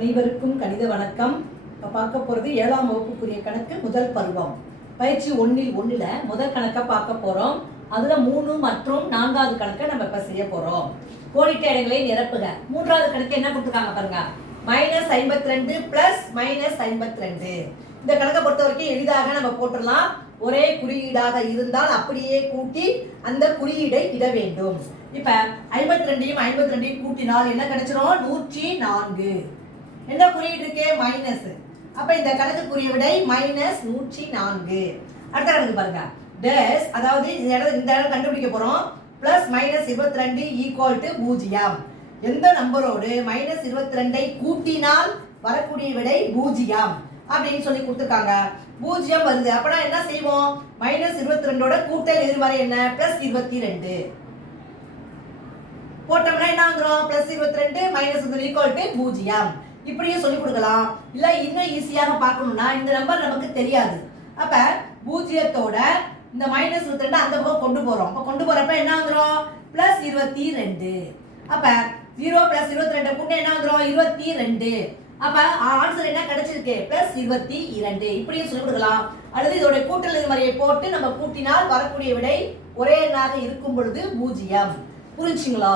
அனைவருக்கும் கணித வணக்கம். இப்போ பார்க்க போகிறது 7ஆம் வகுப்புக்குரிய கணக்கு முதல் பருவம். பயிற்சி 1ல் முதல் கணக்கை பார்க்க போகிறோம். அதில் 3 மற்றும் 4வது கணக்கை நம்ம இப்போ செய்ய போகிறோம். கோடிட்ட இடங்களை நிரப்புக. 3வது கணக்கு என்ன கொடுத்துருக்காங்க பாருங்க, -52 + -52. இந்த கணக்கை பொறுத்த வரைக்கும் எளிதாக நம்ம போட்டுடலாம். ஒரே குறியீடாக இருந்தால் அப்படியே கூட்டி அந்த குறியீடை இட வேண்டும். இப்ப 52ஐயும் 52ஐயும் கூட்டினால் என்ன கிடைச்சிரும்? 104. என்ன குறியீடு இருக்கு? மைனஸ். அப்ப இந்த கணக்குக்குரிய விடை -104. அடுத்த கணக்கு பாருங்க, டேஸ், அதாவது இந்த இடம் கண்டுபிடிக்க போறோம். +-22 = 0. எந்த நம்பரோடு -22ஐ கூட்டினால் வரக்கூடிய விடை 0 அப்படின்னு சொல்லி கொடுத்துருக்காங்க. 0 வருது அப்பனா என்ன செய்வோம்? -22ஓட கூட்டல் எதிர்மறை என்ன? +22 போட்டோம்னா என்ன வந்துரும்? +22 -22 = 0. இப்படியே சொல்லி கொடுக்கலாம். இல்ல இன்னும் ஈஸியாக பார்க்கணும்னா இந்த நம்பர் நமக்கு தெரியாது. அப்ப 0ஓட இந்த -22 அந்த பக்கம் கொண்டு போறோம். அப்ப கொண்டு போறப்ப என்ன வந்துரும்? +22. அப்ப 0 + 22 கூட்டினா என்ன வந்துரும்? 22. அப்ப ஆன்சர் என்ன கிடைச்சிருக்கு? +22. இப்படியே சொல்லி கொடுக்கலாம். அல்லது இதோட கூட்டல் எதிர்மறையை போட்டு நம்ம கூட்டினால் வரக்கூடிய விடை ஒரே எண்ணாக இருக்கும் பொழுது 0. புரிஞ்சுங்களா?